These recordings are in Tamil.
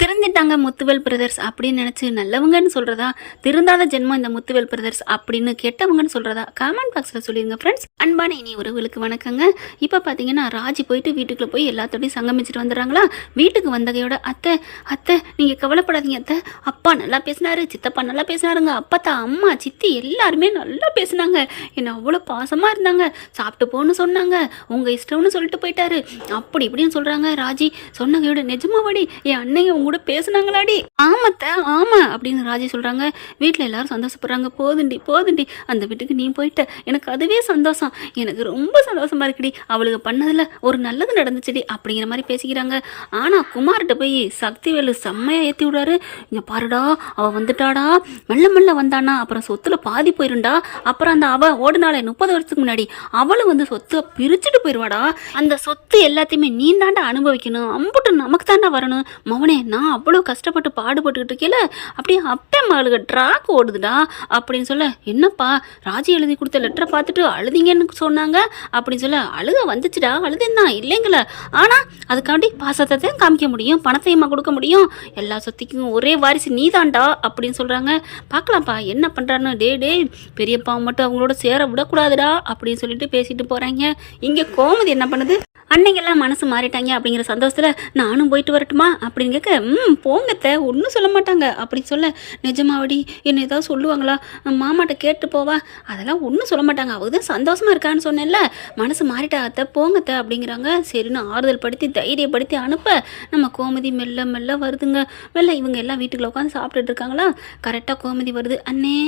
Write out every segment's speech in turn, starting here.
திருந்திட்டாங்க முத்துவேல் பிரதர்ஸ் அப்படின்னு நினச்சி நல்லவங்கன்னு சொல்கிறதா திருந்தாத ஜென்மம் இந்த முத்துவேல் பிரதர்ஸ் அப்படின்னு கெட்டவங்கன்னு சொல்கிறதா கமெண்ட் பாக்ஸில் சொல்லிடுங்க ஃப்ரெண்ட்ஸ் அன்பான இனி உறவுகளுக்கு வணக்கங்க. இப்போ பார்த்தீங்கன்னா ராஜி போயிட்டு வீட்டுக்குள்ளே போய் எல்லாத்தோடையும் சங்கமிச்சிட்டு வந்துடுறாங்களா? வீட்டுக்கு வந்தகையோட அத்தை அத்தை நீங்கள் கவலைப்படாதீங்க அத்தை. அப்பா நல்லா பேசினாரு சித்தப்பா நல்லா பேசினாருங்க. அப்பத்தா அம்மா சித்தி எல்லாருமே நல்லா பேசினாங்க. என்ன அவ்வளோ பாசமாக இருந்தாங்க. சாப்பிட்டு போன்னு சொன்னாங்க. உங்கள் இஷ்டம்னு சொல்லிட்டு போயிட்டாரு. அப்படி இப்படின்னு சொல்கிறாங்க ராஜி. சொன்னகையோட நிஜமாவடி என் அன்னைங்க உங்க கூட பேசுனாங்களாடி. ஆமாத்த ஆமா அப்படின்னு ராஜி சொல்கிறாங்க வீட்டில் எல்லாரும் சந்தோஷப்படுறாங்க. போதுண்டி போதுண்டி. அந்த வீட்டுக்கு நீ போயிட்ட. எனக்கு அதுவே சந்தோஷம். எனக்கு ரொம்ப சந்தோஷமாக இருக்குடி. அவளுக்கு பண்ணதில் ஒரு நல்லது நடந்துச்சுடி அப்படிங்கிற மாதிரி பேசிக்கிறாங்க. ஆனால் குமார்கிட்ட போய் சக்திவேலு செம்மையாக ஏற்றி விடுறாரு. இங்கே பாருடா அவள் வந்துட்டாடா. மெல்ல மெல்ல வந்தானா. அப்புறம் சொத்துல பாதி போயிருண்டா. அப்புறம் அந்த அவள் ஓடுனாலே முப்பது வருஷத்துக்கு முன்னாடி அவளும் வந்து சொத்தை பிரிச்சுட்டு போயிடுவாடா அந்த சொத்து எல்லாத்தையுமே நீ தாண்டா அனுபவிக்கணும். அம்புட்டு நமக்கு தாண்டா வரணும். மவனே நான் அவ்வளோ கஷ்டப்பட்டு பாடுபட்டுக்கிட்டு இருக்கேல அப்படியே அப்பே மகளுக்கு ட்ராக் ஓடுதுடா அப்படின்னு சொல்ல என்னப்பா ராஜி எழுதி கொடுத்த லெட்டரை பார்த்துட்டு அழுதிங்கன்னு சொன்னாங்க? அப்படின்னு சொல்ல அழுக வந்துச்சுடா அழுதுன்னா இல்லைங்கள. ஆனால் அதுக்காண்டி பாசத்தை தான் காமிக்க முடியும் பணத்தையுமா கொடுக்க முடியும். எல்லா சொத்திக்கும் ஒரே வாரிசு நீதான்டா அப்படின்னு சொல்கிறாங்க பார்க்கலாம்ப்பா என்ன பண்ணுறான்னு டே டே பெரியப்பா மட்டும் அவங்களோட சேர விடக்கூடாதுடா அப்படின்னு சொல்லிட்டு பேசிட்டு போகிறாங்க இங்கே கோமதி என்ன பண்ணுது? அன்னைக்கெல்லாம் மனசு மாறிட்டாங்க அப்படிங்கிற சந்தோஷத்தில் நானும் போயிட்டு வரட்டுமா அப்படின்னு கேட்க ம் போங்கத்த ஒன்றும் சொல்ல மாட்டாங்க. அப்படி சொல்ல நிஜமாவடி என்ன ஏதாவது சொல்லுவாங்களா? மாமாட்ட கேட்டு போவா. அதெல்லாம் ஒன்றும் சொல்ல மாட்டாங்க. அவங்க தான் சந்தோஷமாக இருக்கான்னு சொன்னேன்ல. மனசு மாறிட்டா அத்தை போங்கத்த அப்படிங்கிறாங்க. சரின்னு ஆறுதல் படுத்தி தைரியப்படுத்தி அனுப்ப நம்ம கோமதி மெல்ல மெல்ல வருதுங்க. மெல்ல இவங்க எல்லாம் வீட்டுக்குள்ள உட்காந்து சாப்பிட்டுட்டு இருக்காங்களா? கரெக்டாக கோமதி வருது. அண்ணே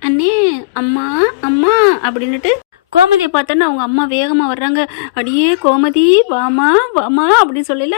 அண்ணே அம்மா அம்மா அப்படின்னுட்டு கோமதியை பார்த்தோன்னா அவங்க அம்மா வேகமாக வர்றாங்க. அடியே கோமதி வாமா வாமா அப்படின்னு சொல்லல.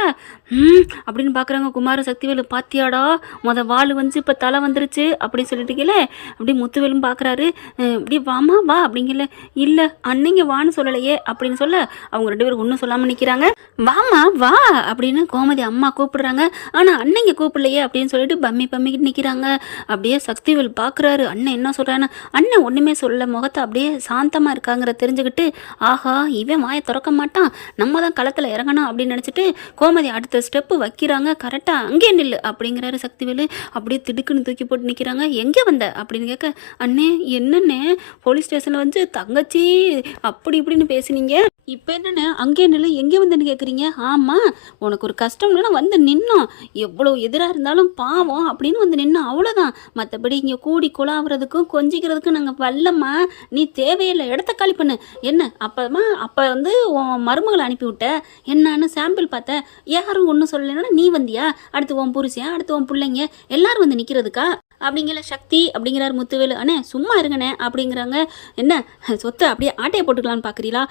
ம் அப்படின்னு பார்க்குறாங்க குமார சக்திவேலு பாத்தியாடா மொத வாள் வந்து இப்போ தலை வந்துருச்சு அப்படின்னு சொல்லிட்டுக்கல அப்படி முத்துவேலும் பார்க்குறாரு இப்படி வாமா வா அப்படிங்கல இல்லை அன்னைங்க வான்னு சொல்லலையே அப்படின்னு சொல்ல அவங்க ரெண்டு பேரும் ஒன்றும் சொல்லாமல் நிற்கிறாங்க வாமா வா அப்படின்னு கோமதி அம்மா கூப்பிடுறாங்க. ஆனால் அன்னைங்க கூப்பிடலையே அப்படின்னு சொல்லிட்டு பம்மி பம்மிக்கிட்டு நிற்கிறாங்க அப்படியே சக்திவேல் பார்க்குறாரு அண்ணன் என்ன சொல்கிறான்னு அண்ணன் ஒன்றுமே சொல்ல முகத்தை அப்படியே சாந்தமாக இருக்காங்கிற தெரிஞ்சுக்கிட்டு ஆஹா இவன் வாயை திறக்க மாட்டான் நம்ம தான் களத்தில் இறங்கணும் அப்படின்னு நினச்சிட்டு கோமதி அடுத்த ஸ்டெப்பு வைக்கிறாங்க. கரெக்டாக அங்கே நில்லு அப்படிங்கிறாரு சக்திவேலு. அப்படியே திடுக்குன்னு தூக்கி போட்டு நிற்கிறாங்க எங்கே வந்த? அப்படின்னு கேட்க அண்ணே என்னண்ணே? போலீஸ் ஸ்டேஷனில் வந்து தங்கச்சி அப்படி இப்படின்னு பேசுனீங்க. இப்போ என்னென்ன அங்கே நில்லு எங்கே வந்தேன்னு கேட்குறீங்க? ஆமாம் உனக்கு ஒரு கஷ்டம்னா வந்து நின்னோம் எவ்வளோ எதிராக இருந்தாலும் பாவம் அப்படின்னு வந்து நின்னோம் அவ்வளோதான் மற்றபடி இங்கே கூடி குழாவுறதுக்கும் கொஞ்சிக்கிறதுக்கும் நாங்கள் வல்லம்மா நீ தேவையில்லை. இடத்த காலி பண்ணு. என்ன? அப்போமா அப்போ வந்து உன் மருமகளை அனுப்பிவிட்ட. என்னன்னு சாம்பிள் பார்த்த. யாரும் ஒன்றும் சொல்லலைன்னா நீ வந்தியா? அடுத்து உன் புருஷன் அடுத்து உன் பிள்ளைங்க எல்லாரும் வந்து நிற்கிறதுக்கா அப்படிங்கிற சக்தி அப்படிங்கிறார் முத்துவேலு. அண்ணே சும்மா இருங்கண்ணே அப்படிங்கிறாங்க. என்ன சொத்தை அப்படியே ஆட்டையை போட்டுக்கலான்னு பார்க்குறீங்களா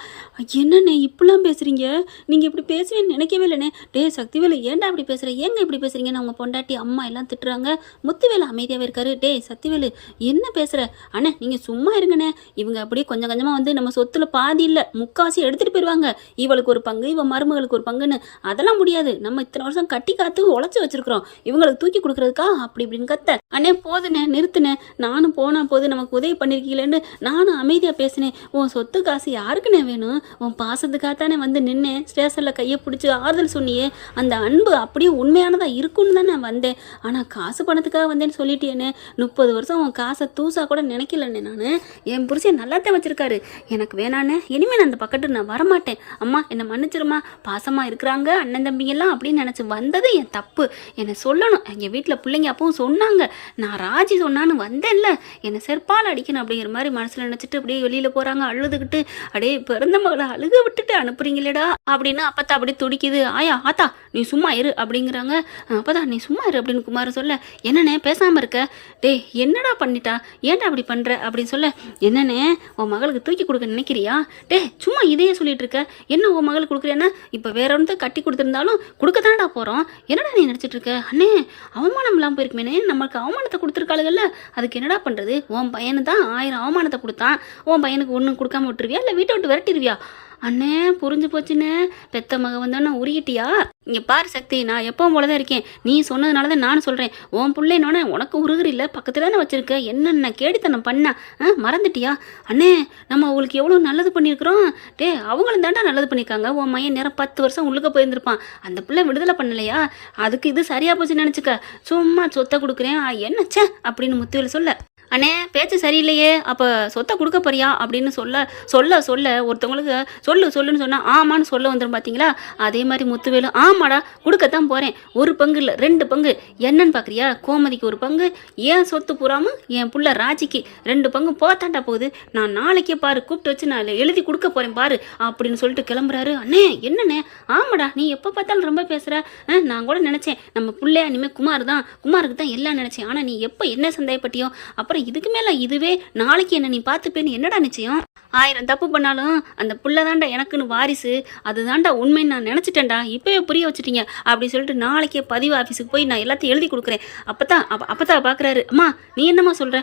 என்னண்ணே இப்படிலாம் பேசுகிறீங்க நீங்கள் இப்படி பேசுவேன்னு நினைக்கவே இல்லைண்ணே. டே சக்திவேலு ஏன்டா இப்படி பேசுகிற ஏங்க இப்படி பேசுகிறீங்கன்னு அவங்க பொண்டாட்டி அம்மா எல்லாம் திட்டுறாங்க. முத்துவேலு அமைதியாகவே இருக்காரு. டே சக்திவேலு என்ன பேசுகிற அண்ணே நீங்கள் சும்மா இருங்கண்ணே. இவங்க அப்படியே கொஞ்சம் கொஞ்சமாக வந்து நம்ம சொத்துல பாதி இல்லை முக்காசி எடுத்துகிட்டு போயிடுவாங்க இவளுக்கு ஒரு பங்கு இவன் மருமகளுக்கு ஒரு பங்குன்னு. அதெல்லாம் முடியாது. நம்ம இத்தனை வருஷம் கட்டி காத்து உழைச்சி வச்சிருக்கிறோம். இவங்களுக்கு தூக்கி கொடுக்குறதுக்கா? அப்படி இப்படின்னு கத்த. அண்ணே போதுண்ணே நிறுத்துனே நானும் போனால் போது நமக்கு உதவி பண்ணியிருக்கீங்களேன்னு நானும் அமைதியாக பேசினேன். உன் சொத்து காசு யாருக்குண்ணே வேணும்? உன் பாசத்துக்காக தானே வந்து நின்னேன் ஸ்டேஷனில் கையை பிடிச்சி ஆறுதல் சொன்னியே. அந்த அன்பு அப்படியே உண்மையானதாக இருக்குன்னு தான் நான் வந்தேன். ஆனால் காசு பணத்துக்காக வந்தேன்னு சொல்லிட்டேனே முப்பது வருஷம் உன் காசை தூசா கூட நினைக்கலண்ணே நான். என் புருஷன் நல்லாத்தான் வச்சிருக்காரு. எனக்கு வேணாண்ணே. இனிமேல் நான் அந்த பக்கத்து நான் வரமாட்டேன். அம்மா என்னை மன்னிச்சிருமா? பாசமாக இருக்கிறாங்க அண்ணன் தம்பிங்கெல்லாம் அப்படின்னு நினச்சி வந்தது என் தப்பு. என்னை சொல்லணும். எங்கள் வீட்டில் பிள்ளைங்க அப்பவும் சொன்னாங்க. நான் ராஜி சொன்னான்னு வந்தேன்ல. என்னை செருப்பால் அடிக்கணும் அப்படிங்கிற மாதிரி மனசில் நினச்சிட்டு அப்படியே வெளியில் போகிறாங்க அழுதுகிட்டு அப்படியே பிறந்த மகளை அழுக விட்டுட்டு அனுப்புறீங்களேடா. அப்படின்னு அப்பத்தா அப்படியே துடிக்குது. ஆயா ஆத்தா நீ சும்மா இரு அப்படிங்கிறாங்க. அப்போதான் நீ சும்மா இரு அப்படின்னு குமார் சொல்ல. என்னண்ணே பேசாமல் இருக்க? டே என்னடா பண்ணிட்டா? ஏன்டா அப்படி பண்ணுற அப்படின்னு சொல்ல. என்னண்ணே உன் மகளுக்கு தூக்கி கொடுக்க நினைக்கிறியா? டே சும்மா இதையே சொல்லிட்டு இருக்க. என்ன உன் மகளுக்கு கொடுக்குறேன்னா இப்போ வேற ஒன்று கட்டி கொடுத்துருந்தாலும் கொடுக்க தானடா போகிறோம் என்னடா நீ நினச்சிட்டு இருக்க? அண்ணே அவமானம் இல்லாமல் போயிருக்குமேனே நமக்கு அவமானத்தை கொடுத்துருக்காளுகள்ல? அதுக்கு என்னடா பண்ணுறது உன் பையனு தான் ஆயிரம் அவமானத்தை கொடுத்தான். உன் பையனுக்கு ஒன்றும் கொடுக்காம விட்டுருவியா? இல்லை வீட்டை விட்டு விரட்டிடுவியா அண்ணே புரிஞ்சு போச்சுண்ணே. பெத்த மக வந்தோன்னா உருகிட்டியா? இங்கே பாரு சக்தி நான் எப்பவும் போல தான் இருக்கேன். நீ சொன்னதுனால தான் நானும் சொல்கிறேன் உன் பிள்ளைனோட உனக்கு உருகுற இல்லை பக்கத்தில் தானே வச்சுருக்க. என்னென்ன கேடித்தனம் பண்ண? ஆ மறந்துட்டியா? அண்ணே நம்ம அவங்களுக்கு எவ்வளோ நல்லது பண்ணியிருக்கிறோம். டே அவங்களும் தாண்டா நல்லது பண்ணியிருக்காங்க. உன் மையன் நேரம் பத்து வருஷம் உள்ளுக்க போயிருந்திருப்பான். அந்த பிள்ளை விடுதலை பண்ணலையா? அதுக்கு இது சரியாக போச்சுன்னு நினச்சிக்க. சும்மா சொத்தை கொடுக்குறேன். ஆ, என்னச்சே அப்படின்னு முத்துவில் சொல்ல. அண்ணே பேச்சு சரியில்லையே அப்போ சொத்தை கொடுக்க போறியா? அப்படின்னு சொல்ல சொல்ல சொல்ல ஒருத்தவங்களுக்கு சொல்லு சொல்லுன்னு சொன்னால் ஆமான்னு சொல்ல வந்துடும் பார்த்தீங்களா அதே மாதிரி முத்துவேலு ஆமாடா கொடுக்கத்தான் போகிறேன் ஒரு பங்கு இல்லை ரெண்டு பங்கு. என்னன்னு பார்க்குறியா கோமதிக்கு ஒரு பங்கு ஏன் சொத்து பூராமல் என் புள்ள ராஜிக்கு ரெண்டு பங்கு போத்தாண்டா போகுது? நான் நாளைக்கே பாரு கூப்பிட்டு வச்சு நான் எழுதி கொடுக்க போகிறேன் பாரு அப்படின்னு சொல்லிட்டு கிளம்புறாரு. அண்ணே என்னண்ணே? ஆமாடா நீ எப்போ பார்த்தாலும் ரொம்ப பேசுகிற நான் கூட நினச்சேன் நம்ம பிள்ளையா இனிமேல் குமார் தான் குமாருக்கு தான் எல்லாம் நினச்சேன். ஆனால் நீ எப்போ என்ன சந்தேகப்பட்டியோ அப்புறம் இதுக்கு மேலே இதுவே நாளைக்கு என்ன நீ பார்த்துப்பேன்னு என்னடா நிச்சயம்? ஆயிரம் தப்பு பண்ணாலும் அந்த புள்ள தாண்டா எனக்குன்னு வாரிசு. அதுதான்டா உண்மைன்னு நான் நினச்சிட்டேன்டா. இப்போவே புரிய வச்சுட்டீங்க. அப்படி சொல்லிட்டு நாளைக்கே பதிவு ஆஃபீஸுக்கு போய் நான் எல்லாத்தையும் எழுதி கொடுக்குறேன். அப்போ தான் அப்போ அப்போ தான் பார்க்குறாரு அம்மா நீ என்னம்மா சொல்கிற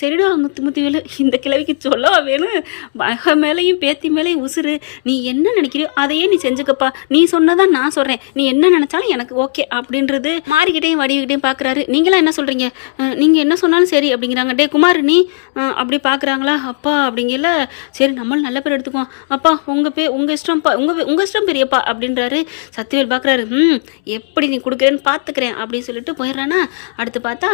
சரிடா முத்து முத்து வேலு. இந்த கிழவிக்கு சொல்லவா வேணும் மக மேலேயும் பேத்தி மேலேயும் உசுறு. நீ என்ன நினைக்கிறியோ அதையே நீ செஞ்சுக்கப்பா. நீ சொன்னதான் நான் சொல்கிறேன் நீ என்ன நினச்சாலும் எனக்கு ஓகே அப்படின்றது மாறிக்கிட்டேயும் வடிவுக்கிட்டையும் பார்க்குறாரு நீங்களாம் என்ன சொல்கிறீங்க நீங்கள் என்ன சொன்னாலும் சரி அப்படிங்கிறாங்க. டே குமார் நீ அப்படி பார்க்குறாங்களா அப்பா அப்படிங்கல சரி நம்மளும் நல்ல பேர் எடுத்துக்குவோம். அப்பா உங்கள் பே உங்கள் இஷ்டம்ப்பா உங்கள் உங்கள் இஷ்டம் பெரியப்பா அப்படின்றாரு சத்தியவேல் பார்க்குறாரு ம் எப்படி நீ கொடுக்குறேன்னு பார்த்துக்கிறேன் அப்படின்னு சொல்லிட்டு போயிடுறானா அடுத்து பார்த்தா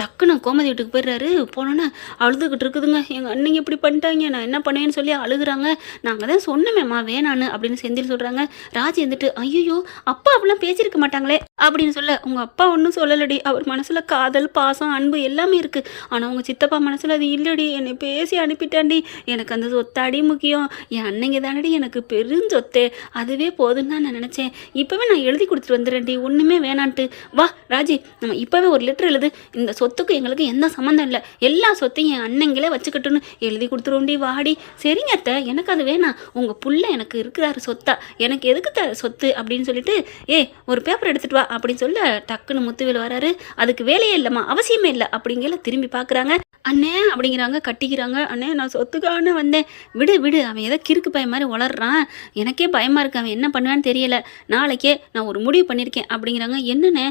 டக்குன்னு கோமதி வீட்டுக்கு போயிடுறாரு போனோன்னே அழுதுகிட்டு இருக்குதுங்க. எங்கள் அண்ணன் இப்படி பண்ணிட்டாங்க. நான் என்ன பண்ணுவேன்னு சொல்லி அழுகுறாங்க. நாங்கள் தான் சொன்னமேம்மா வேணான்னு அப்படின்னு செந்தில் சொல்கிறாங்க ராஜ் இருந்துட்டு ஐயோ அப்பா அப்படிலாம் பேசியிருக்க மாட்டாங்களே அப்படின்னு சொல்ல உங்கள் அப்பா ஒன்றும் சொல்லலடி. அவர் மனசில் காதல் பாசம் அன்பு எல்லாமே இருக்குது ஆனால் உங்கள் சித்தப்பா மனசில் அது இல்லடி. என்னை பேசி அனுப்பிட்டாண்டி எனக்கு அந்த சொத்தாடி முக்கியம். என் அன்னைங்க தானடி எனக்கு பெருஞ்சொத்தே அதுவே போதுன்னு தான் நான் நினச்சேன். இப்போவே நான் எழுதி கொடுத்துட்டு வந்துடுறேன்டி. ஒன்றுமே வேணான்ட்டு. வா ராஜி நம்ம இப்போவே ஒரு லெட்டர் எழுது. இந்த சொத்துக்கு எங்களுக்கு எந்த சம்மந்தம் இல்லை. எல்லா சொத்தையும் என் அண்ணங்களே வச்சுக்கட்டுன்னு எழுதி கொடுத்துருவோண்டி வாடி. சரிங்க அத்தை. எனக்கு அது வேணாம். உங்கள் புள்ள எனக்கு இருக்கிறாரு சொத்தா. எனக்கு எதுக்கு த சொத்து அப்படின்னு சொல்லிட்டு ஏ ஒரு பேப்பர் எடுத்துகிட்டு வா அப்படின்னு சொல்ல டக்குன்னு முத்துவேல் வராரு. அதுக்கு வேலையே இல்லைம்மா. அவசியமே இல்லை. அப்படிங்கிற திரும்பி பார்க்க பார்க்குறாங்க அண்ணே அப்படிங்கிறாங்க கட்டிக்கிறாங்க. அண்ணே நான் சொத்துக்கான வந்தேன். விடு விடு. அவன் ஏதோ கிறுக்கு பயம் மாதிரி வளர்றான். எனக்கே பயமாக இருக்கு. அவன் என்ன பண்ணுவான்னு தெரியல. நாளைக்கே நான் ஒரு முடிவு பண்ணியிருக்கேன் அப்படிங்கிறாங்க. என்னண்ணே?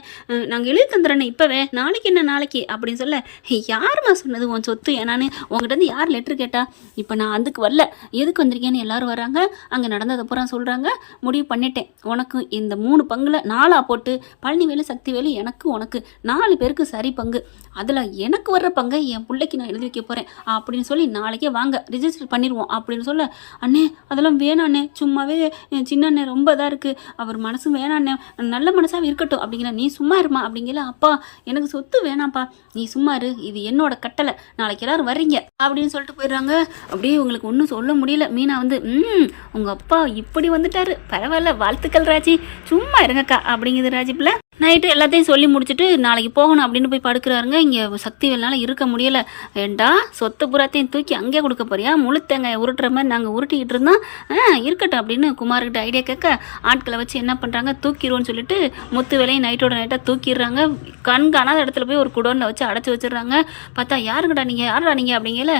நாங்கள் எழுதி தந்துடுறேண்ணே இப்போவே. நாளைக்கு என்ன நாளைக்கு? அப்படின்னு சொல்ல யாரும்மா சொன்னது? உன் சொத்து ஏன்னான்னு உங்ககிட்ட யார் லெட்ரு கேட்டா? இப்போ நான் அதுக்கு வரல. எதுக்கு வந்திருக்கேன்னு எல்லாரும் வராங்க அங்கே நடந்ததை பூரா சொல்கிறாங்க முடிவு பண்ணிட்டேன். உனக்கு இந்த மூணு பங்கில் நாலாக போட்டு பழனிவேலு சக்திவேலு எனக்கு உனக்கு. நாலு பேருக்கு சரி பங்கு. அதில் எனக்கு வர்ற பங்கை என் பிள்ளைக்கு நான் எழுதி வைக்க போகிறேன் அப்படின்னு சொல்லி நாளைக்கே வாங்க ரிஜிஸ்டர் பண்ணிடுவோம் அப்படின்னு சொல்ல அண்ணே அதெல்லாம் வேணாண்ணே சும்மாவே சின்ன அண்ணே ரொம்ப இதாக இருக்குது அவர் மனசு வேணாண்ணே நல்ல மனசாக இருக்கட்டும். அப்படிங்கிற நீ சும்மா இருமா அப்படிங்கிற அப்பா எனக்கு சொத்து வேணாம்ப்பா. நீ சும்மா இரு இது என்னோட கட்டளை. நாளைக்கு எல்லாரும் வர்றீங்க அப்படின்னு சொல்லிட்டு போயிடுறாங்க. அப்படியே உங்களுக்கு ஒன்றும் சொல்ல முடியல. மீனா வந்து ம் உங்கள் அப்பா இப்படி வந்துட்டாரு. பரவாயில்ல வாழ்த்துக்கள் ராஜி. சும்மா இருங்கக்கா அப்படிங்குது ராஜி பிள்ளை. நைட்டு எல்லாத்தையும் சொல்லி முடிச்சுட்டு நாளைக்கு போகணும் அப்படின்னு போய் படுக்கிறாருங்க. இங்கே சக்தி வேலைனால இருக்க முடியல. ஏண்டா? சொத்து புறாத்தையும் தூக்கி அங்கே கொடுக்க போறியா? முழுத்தேங்காய் உருட்டுற மாதிரி நாங்கள் உருட்டிக்கிட்டு இருந்தோம். ஆ இருக்கட்டும் அப்படின்னு குமார்கிட்ட ஐடியா கேட்க ஆட்களை வச்சு என்ன பண்ணுறாங்க தூக்கிடுவோன்னு சொல்லிட்டு முத்து வேலையும் நைட்டோட நைட்டாக தூக்கிடுறாங்க. கண் காணாத இடத்துல போய் ஒரு குடோனில் வச்சு அடைச்சி வச்சிடுறாங்க. பார்த்தா யாருங்கடா நீங்கள் யாரா நீங்கள் அப்படிங்கல.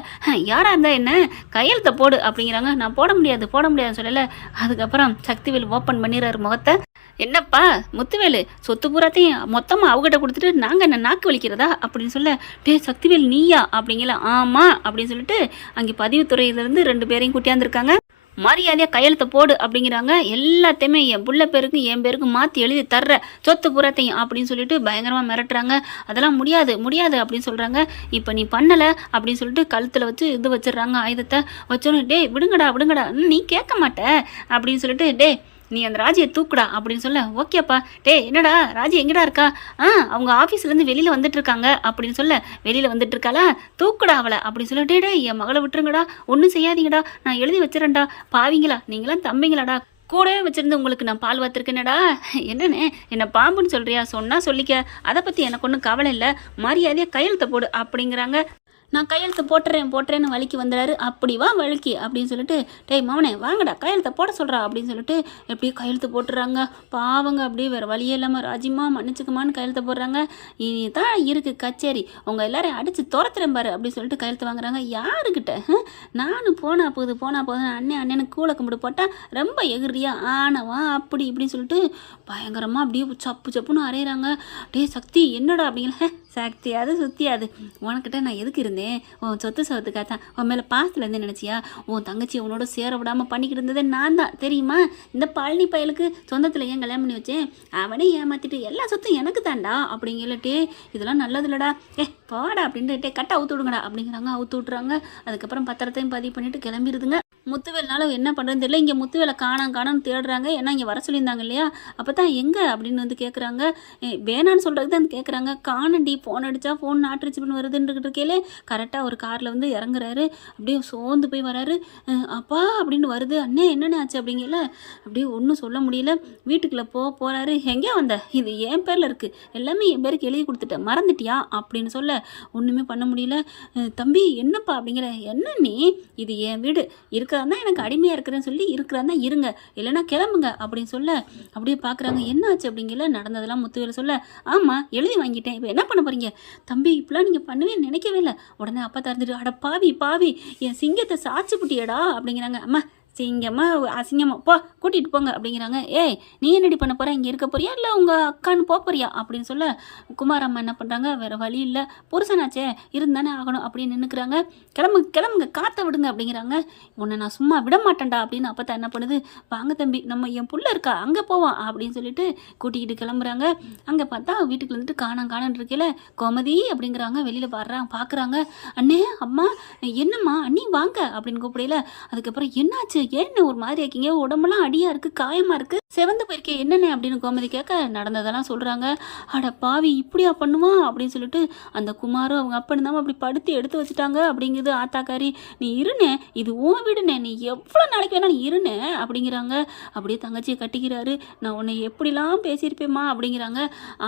யாராக இருந்தால் என்ன? கையெழுத்தை போடு அப்படிங்கிறாங்க. நான் போட முடியாது போட முடியாதுன்னு சொல்லலை. அதுக்கப்புறம் சக்திவேல் ஓப்பன் பண்ணிடுறாரு முகத்தை. என்னப்பா முத்துவேலு சொத்து பூராத்தையும் மொத்தமாக அவகிட்ட கொடுத்துட்டு நாங்கள் என்ன நாக்கு வலிக்கிறதா? அப்படின்னு சொல்ல டே சக்திவேல் நீயா? அப்படிங்கல ஆமாம் அப்படின்னு சொல்லிட்டு அங்கே பதிவுத்துறையிலேருந்து ரெண்டு பேரையும் கூட்டியாந்துருக்காங்க மரியாதையாக கையெழுத்த போடு அப்படிங்கிறாங்க. எல்லாத்தையுமே என் புள்ள பேருக்கும் என் பேருக்கும் மாற்றி எழுதி தர்ற சொத்து புறத்தையும் அப்படின்னு சொல்லிட்டு பயங்கரமாக மிரட்டுறாங்க. அதெல்லாம் முடியாது முடியாது அப்படின்னு சொல்கிறாங்க இப்போ நீ பண்ணலை அப்படின்னு சொல்லிட்டு கழுத்தில் வச்சு இது வச்சிடுறாங்க ஆயுதத்தை. வச்சோன்னு டே விடுங்கடா விடுங்கடா நீ கேட்க மாட்ட அப்படின்னு சொல்லிட்டு டே நீ அந்த ராஜியை தூக்குடா அப்படின்னு சொல்ல ஓகேப்பா. டேய் என்னடா? ராஜி எங்கடா இருக்கா? ஆ அவங்க ஆஃபீஸ்லேருந்து வெளியில் வந்துட்டு இருக்காங்க அப்படின்னு சொல்ல வெளியில் வந்துட்டு இருக்காளா தூக்குடா அவளை. அப்படின்னு சொல்ல டே டேய் என் மகளை விட்டுருங்கடா. ஒன்றும் செய்யாதீங்கடா. நான் எழுதி வச்சிடறேன்டா பாவிங்களா? நீங்களாம் தம்பிங்களாடா. கூடவே வச்சிருந்து உங்களுக்கு நான் பால் வாத்திருக்கேனடா என்னண்ணே என்ன பாம்புன்னு சொல்கிறியா சொன்னால் சொல்லிக்க. அதை பற்றி எனக்கு ஒன்றும் கவலை இல்லை. மரியாதையாக கையெழுத்த போடு அப்படிங்கிறாங்க. நான் கையெழுத்து போட்டுறேன் போட்டுறேன்னு வலிக்கு வந்துடாரு அப்படி வா வலிக்கு அப்படின்னு சொல்லிட்டு டேய் மவனே வாங்கடா கையெழுத்தை போட சொல்கிறா அப்படின்னு சொல்லிட்டு எப்படியும் கையெழுத்து போட்டுறாங்க. பாவங்க அப்படியே வேறு வழியே இல்லாமல் ராஜிமா மன்னிச்சுக்குமான்னு கையெழுத்து போடுறாங்க. இனி தான் இருக்குது கச்சேரி. உங்கள் எல்லாரையும் அடித்து துரத்துறேன் பாரு அப்படின்னு சொல்லிட்டு கையெழுத்து வாங்குறாங்க. யாருக்கிட்ட? நானும் போனா போகுது போனா போகுது அண்ணன் அண்ணனுக்கு கூளை கும்பிடு போட்டால் ரொம்ப எகிரியா ஆனவா அப்படி இப்படின்னு சொல்லிட்டு பயங்கரமாக அப்படியே சப்பு சப்புன்னு அரைகிறாங்க டே சக்தி என்னடா அப்படிங்களே சக்தியாவது சுத்தியாது உனக்கிட்ட நான் எதுக்கு இருந்தேன்? உன் சொத்து சவத்துக்காக தான் உன் மேலே பாசத்தில் இருந்து நினச்சியா? உன் தங்கச்சி உன்னோட சேர விடாமல் பண்ணிக்கிட்டு இருந்ததே நான் தான். தெரியுமா? இந்த பழனி பயலுக்கு சொந்தத்தில் ஏன் கல்யாணம் பண்ணி வச்சேன்? அவனே ஏமாற்றிட்டு எல்லா சொத்தும் எனக்கு தாண்டா அப்படிங்கலட்டே இதெல்லாம் நல்லது இல்லடா. ஏ போடா அப்படின்ட்டு கட்டை அவுத்து விடுங்கடா அப்படிங்கிறாங்க. அவுத்து விட்றாங்க அதுக்கப்புறம் பத்திரத்தையும் பதிவு பண்ணிவிட்டு கிளம்பிடுதுங்க முத்துவேல்னால என்ன பண்ணுறதுன்னு தெரியல. இங்கே முத்துவேலை காணாம் காணான்னு தேடுறாங்க. ஏன்னா இங்கே வர சொல்லியிருந்தாங்க இல்லையா? அப்போ தான் எங்கே அப்படின்னு வந்து கேட்குறாங்க வேணான்னு சொல்கிறது தான் கேட்குறாங்க காணண்டி ஃபோன் அடித்தா ஃபோன் நாட்டு பண்ணி வருதுன்ட்டு இருக்கேலே கரெக்டாக ஒரு காரில் வந்து இறங்குறாரு. அப்படியே சோர்ந்து போய் வராரு. அப்பா அப்படின்னு வருது. அண்ணே என்னென்ன ஆச்சு அப்படிங்கல அப்படியே ஒன்றும் சொல்ல முடியல. வீட்டுக்குள்ளே போ போகிறாரு எங்கே வந்த. இது என் பேரில் இருக்குது எல்லாமே என் பேருக்கு எழுதி கொடுத்துட்டேன் மறந்துட்டியா? அப்படின்னு சொல்ல ஒன்றுமே பண்ண முடியல. தம்பி என்னப்பா அப்படிங்கிற என்ன நீ? இது என் வீடு. இருக்க இருக்கிறதா எனக்கு அடிமையாக இருக்கிறேன்னு சொல்லி இருக்கிறதா இருங்க. இல்லைன்னா கிளம்புங்க அப்படின்னு சொல்ல அப்படியே பார்க்குறாங்க என்ன ஆச்சு அப்படிங்கல நடந்ததெல்லாம் முத்துவேல சொல்ல ஆமாம் எழுதி வாங்கிட்டேன். இப்போ என்ன பண்ண போகிறீங்க தம்பி இப்படிலாம் நீங்கள் பண்ணுவேன்னு நினைக்கவே இல்லை. உடனே அப்பா திறந்துட்டு அட பாவி பாவி என் சிங்கத்தை சாட்சி புட்டியடா அப்படிங்கிறாங்க. அம்மா சிங்கம்மா அசிங்கம்மா போ கூட்டிகிட்டு போங்க அப்படிங்கிறாங்க. ஏய் நீ என்னடி பண்ண போகிற இங்கே இருக்க போறியா? இல்லை உங்கள் அக்கான்னு போக போறியா? அப்படின்னு சொல்ல குமாரம்மா என்ன பண்ணுறாங்க வேறு வழி இல்லை. புருஷனாச்சே இருந்தானே ஆகணும் அப்படின்னு நின்றுக்கிறாங்க கிளம்பு கிளம்புங்க காற்ற விடுங்க அப்படிங்கிறாங்க. உன்னை நான் சும்மா விட மாட்டேன்டா அப்படின்னு அப்பத்தா என்ன பண்ணுது? வாங்க தம்பி நம்ம என் புள்ள இருக்கா அங்கே போவோம் அப்படின்னு சொல்லிட்டு கூட்டிக்கிட்டு கிளம்புறாங்க. அங்கே பார்த்தா வீட்டுக்கு வந்துட்டு காணாம் காணான் இருக்கையில் கோமதி அப்படிங்கிறாங்க. வெளியில் வர்றாங்க பார்க்குறாங்க அண்ணே அம்மா என்னம்மா அண்ணி வாங்க அப்படின்னு கூப்பிடையில அதுக்கப்புறம் என்னாச்சு? ஏன்னு ஒரு மாதிரி இருக்கீங்க? உடம்பெல்லாம் அடியாக இருக்குது காயமாக இருக்குது செவந்து போயிருக்கே என்னண்ணே அப்படின்னு கோமதி கேட்க நடந்ததெல்லாம் சொல்கிறாங்க அட பாவி இப்படியா பண்ணுவா? அப்படின்னு சொல்லிட்டு அந்த குமாரும் அவங்க அப்படின்னு தான் அப்படி படுத்து எடுத்து வச்சுட்டாங்க. அப்படிங்குது ஆத்தாக்காரி. நீ இருனே இது உன் வீடுனே நீ எவ்வளோ நாளைக்கு வேணாலும் நீ இருனே அப்படிங்கிறாங்க. அப்படியே தங்கச்சியை கட்டிக்கிறாரு. நான் உன்னை எப்படிலாம் பேசியிருப்பேம்மா அப்படிங்கிறாங்க.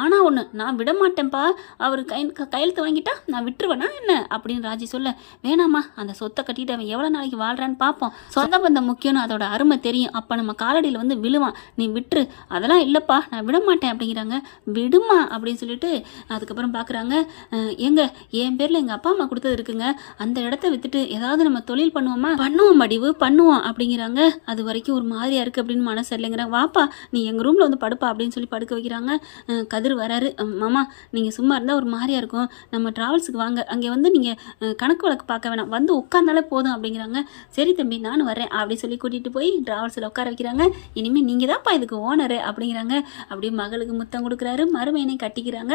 ஆனால் ஒன்று நான் விட மாட்டேன்ப்பா அவர் கை கையெழுத்து வாங்கிட்டா நான் விட்டுருவேனா என்ன? அப்படின்னு ராஜி சொல்ல வேணாம்மா அந்த சொத்தை கட்டிட்டு அவன் எவ்வளோ நாளைக்கு வாழ்றான்னு பார்ப்போம் சொந்த பந்தம் முக்கியம்னு அதோட அருமை தெரியும். அப்போ நம்ம காலடியில் வந்து விழுவான். நீ விட்டுரு. அதெல்லாம் இல்லைப்பா. நான் விட மாட்டேன் அப்படிங்கிறாங்க. விடுமா அப்படின்னு சொல்லிட்டு அதுக்கப்புறம் பார்க்குறாங்க எங்க என் பேரில் எங்கள் அப்பா அம்மா கொடுத்தது இருக்குங்க. அந்த இடத்த வித்துட்டு ஏதாவது நம்ம தொழில் பண்ணுவோமா? பண்ணுவோம் மடிவு. பண்ணுவோம் அப்படிங்கிறாங்க. அது வரைக்கும் ஒரு மாதிரியாக இருக்குது அப்படின்னு மனசு இல்லைங்கிறாங்க வாப்பா நீ எங்கள் ரூமில் வந்து படுப்பா அப்படின்னு சொல்லி படுக்க வைக்கிறாங்க. கதிர் வராரு. மாமா நீங்கள் சும்மா இருந்தால் ஒரு மாதிரியாக இருக்கும். நம்ம ட்ராவல்ஸுக்கு வாங்க. அங்கே வந்து நீங்கள் கணக்கு வழக்கு பார்க்க வேணாம். வந்து உட்காந்தாலே போதும் அப்படிங்கிறாங்க. சரி தம்பி நானும் வரேன் அப்படி சொல்லி கூட்டிகிட்டு போய் ட்ராவல்ஸில் உட்கார வைக்கிறாங்க. இனிமேல் நீங்கள் தான்ப்பா இதுக்கு ஓனரு அப்படிங்கிறாங்க. அப்படியே மகளுக்கு முத்தம் கொடுக்குறாரு. மருமையனை கட்டிக்கிறாங்க.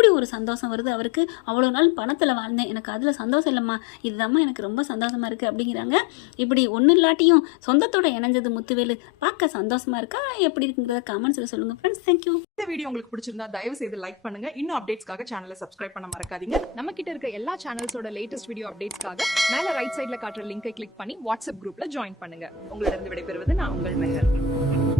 எப்படி ஒரு சந்தோஷம் வருது? அவருக்கு அவ்வளோ நாள் பணத்தில் வாழ்ந்தேன். எனக்கு அதில் சந்தோஷம் இல்லைம்மா. இதுதாம்மா எனக்கு ரொம்ப சந்தோஷமாக இருக்குது அப்படிங்கிறாங்க. இப்படி ஒன்றும் இல்லாட்டியும் சொந்தத்தோட இணைஞ்சது முத்துவேலு. பார்க்க சந்தோஷமாக இருக்கா? எப்படி இருக்குங்கிறத கமெண்ட்ஸில் சொல்லுங்கள் ஃப்ரெண்ட்ஸ் தேங்க்யூ இந்த வீடியோ உங்களுக்கு பிடிச்சிருந்தா தயவு செய்து லைக் பண்ணுங்க. இன்னும் அப்டேட்ஸ்க்காக சேனலை சப்ஸ்கிரைப் பண்ண மறக்காதீங்க. நம்ம கிட்ட இருக்க எல்லா சேனல்ஸோட லேட்டஸ்ட் வீடியோ அப்டேட்ஸ்க்காக மேல ரைட் சைடில் காட்டுற லிங்கை கிளிக் பண்ணி வாட்ஸ்அப் குரூப்ல ஜாயின் பண்ணுங்க. உங்களிடம் விடைபெறுவது நான் உங்கள் மெஹர்.